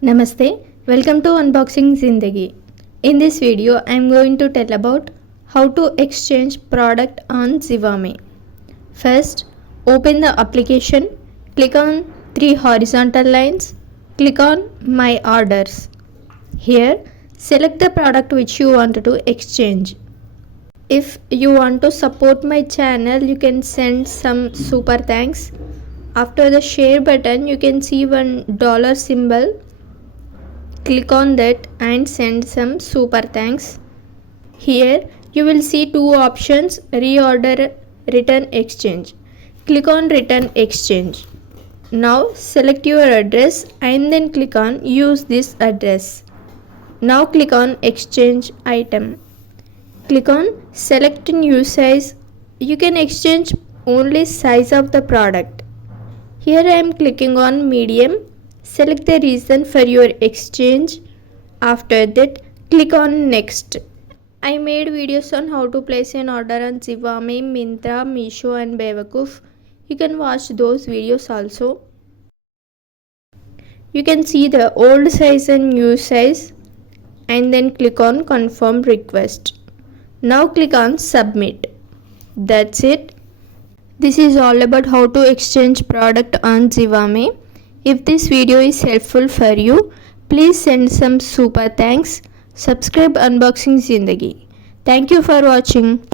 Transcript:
Namaste, welcome to Unboxing Zindagi. In this video, I am going to tell about how to exchange product on Zivame. First, open the application, click on three horizontal lines, click on My Orders. Here, select the product which you want to exchange. If you want to support my channel, you can send some super thanks. After the share button, you can see one dollar symbol. Click on that and send some super thanks. Here you will see two options: reorder, return exchange. Click on return exchange. Now select your address and then click on use this address. Now click on exchange item. Click on select new size. You can exchange only size of the product. Here I am clicking on medium. Select the reason for your exchange. After that, click on next. I made videos on how to place an order on Zivame, Myntra, Meesho and Bewakoof. You can watch those videos also. You can see the old size and new size and then click on confirm request. Now click on submit. That's it. This is all about how to exchange product on Zivame. If this video is helpful for you, please send some super thanks. Subscribe Unboxing Zindagi. Thank you for watching.